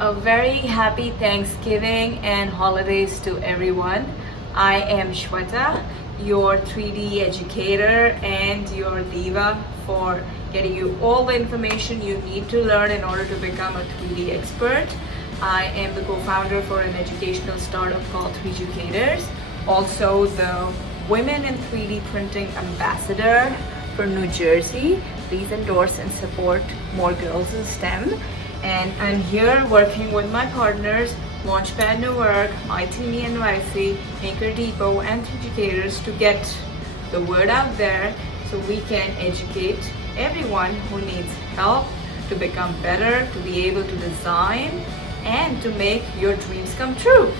A very happy Thanksgiving and holidays to everyone. I am Shweta, your 3D educator and your diva for getting you all the information you need to learn in order to become a 3D expert. I am the co-founder for an educational startup called 3Educators, also the Women in 3D Printing Ambassador for New Jersey. Please endorse and support more girls in STEM. And I'm here working with my partners, Launchpad New Work, MyTeamy NYC, Maker Depot, and 3Educators to get the word out there so we can educate everyone who needs help to become better, to be able to design, and to make your dreams come true.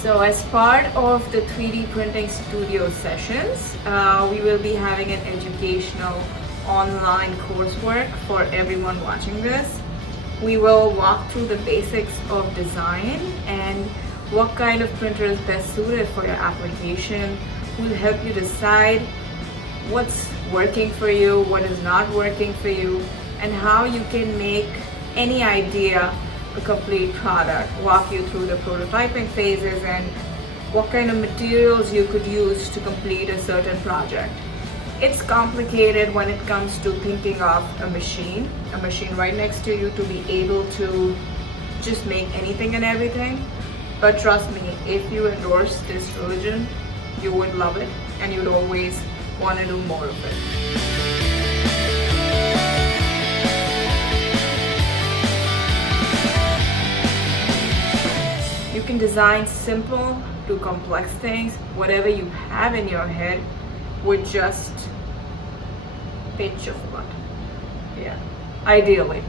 So as part of the 3D printing studio sessions, we will be having an educational online coursework for everyone watching this. We will walk through the basics of design and what kind of printer is best suited for your application. We'll help you decide what's working for you, what is not working for you, and how you can make any idea a complete product, walk you through the prototyping phases and what kind of materials you could use to complete a certain project. It's complicated when it comes to thinking of a machine right next to you to be able to just make anything and everything. But trust me, if you endorse this religion, you would love it and you'd always want to do more of it. You can design simple to complex things, whatever you have in your head, with just a pinch of a button. Yeah, ideally.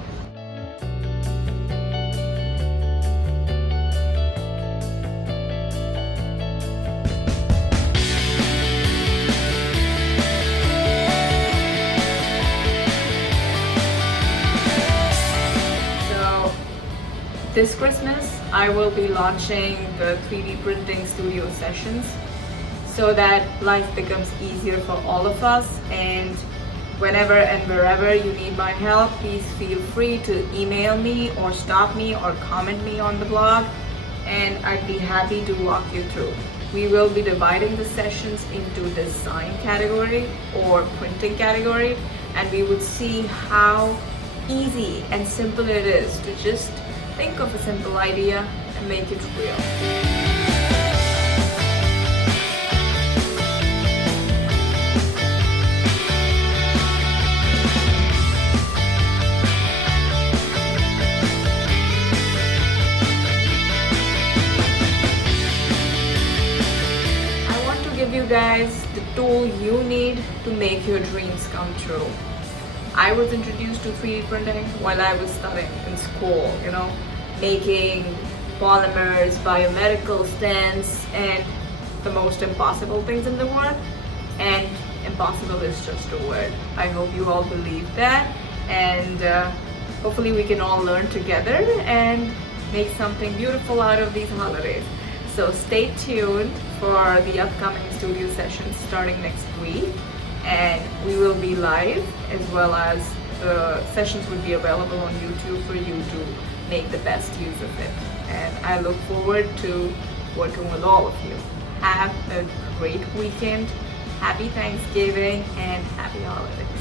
This Christmas, I will be launching the 3D printing studio sessions so that life becomes easier for all of us, and whenever and wherever you need my help, please feel free to email me or stop me or comment me on the blog, and I'd be happy to walk you through. We will be dividing the sessions into design category or printing category, and we would see how easy and simple it is to just think of a simple idea and make it real. I want to give you guys the tool you need to make your dreams come true. I was introduced to 3D printing while I was studying in school, making polymers, biomedical stents, and the most impossible things in the world. And impossible is just a word. I hope you all believe that, and hopefully we can all learn together and make something beautiful out of these holidays. So stay tuned for the upcoming studio sessions starting next week. And we will be live, as well as the sessions would be available on YouTube for you to make the best use of it. And I look forward to working with all of you. Have a great weekend, happy Thanksgiving, and happy holidays.